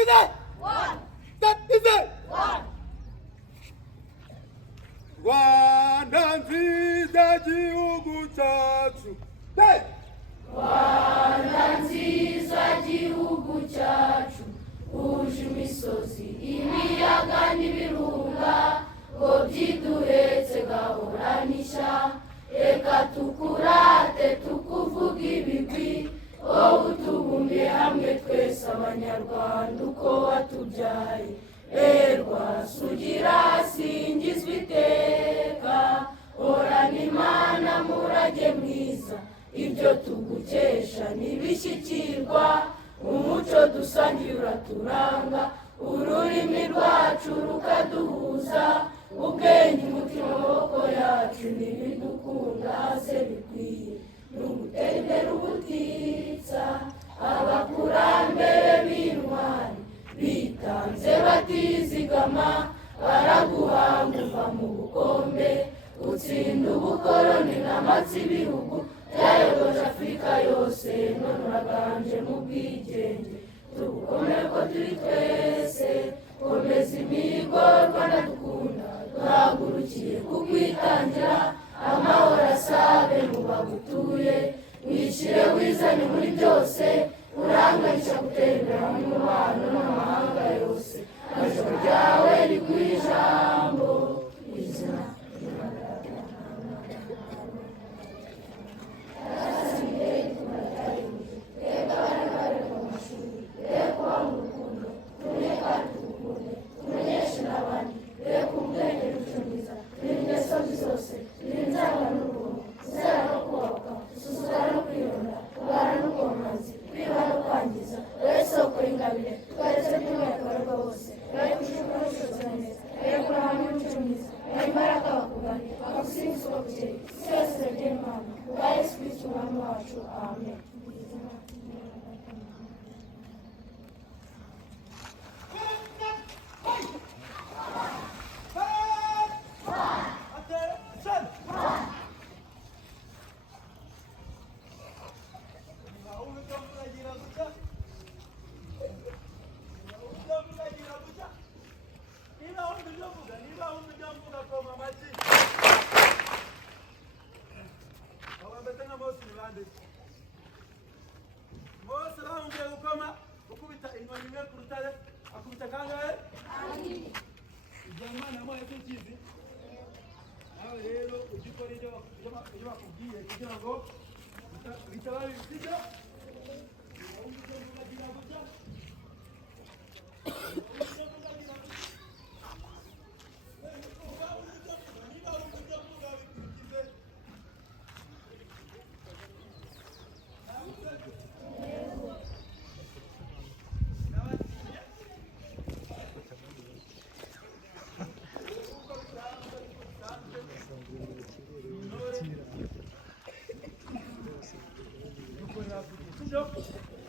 is it? That is it. Rwanda nziza gihugu cyacu. Hey! Rwanda nziza gihugu cyacu, uje imisozi ibiyaga n'ibirunga, ngo byiduhetse gahoranisha. Reka tukurate tukuvuga ibigwi, wowe utubumbiye hamwe twese abanyarwanda uko watubyaye. Erwa sugira singizwa iteka, horana Imana murage mwiza, ibyo tugukesha ntibishyikirwa. Umuco dusangiye uraturanga, ururimi rwacu rukaduhuza, ubwenge umutima amaboko yacu ntibidukunda se bikwiye. N'ugutera imbere ubutitsa, abakurambere b'intwari bitanze batizigama, baraguhanga uva mu bukombe, utsinda ubukoroni n'amatsi ibihugu byayogoje Afurika yose, none uraganje mu bwigenge. Tugukomere ko turi twese, komeza imihigo Rwanda dukunda, duhagurukiye kukwitangira. Amahoro asabe mu bagutuye, wishyire wizane muri byose, uranganisha gutera imbere mu mubano n'amahanga yose. Ijambo ryawe riguha ijambo, izina Amen. Mose arahungiye gukoma gukubita inkoni imwe ku rutare, akubita kangahe? Imana yamuhaye tukizi. Nawe rero ujye ukora ibyo bakubwiye kugira ngo bitaba bibisibyo. Thank you.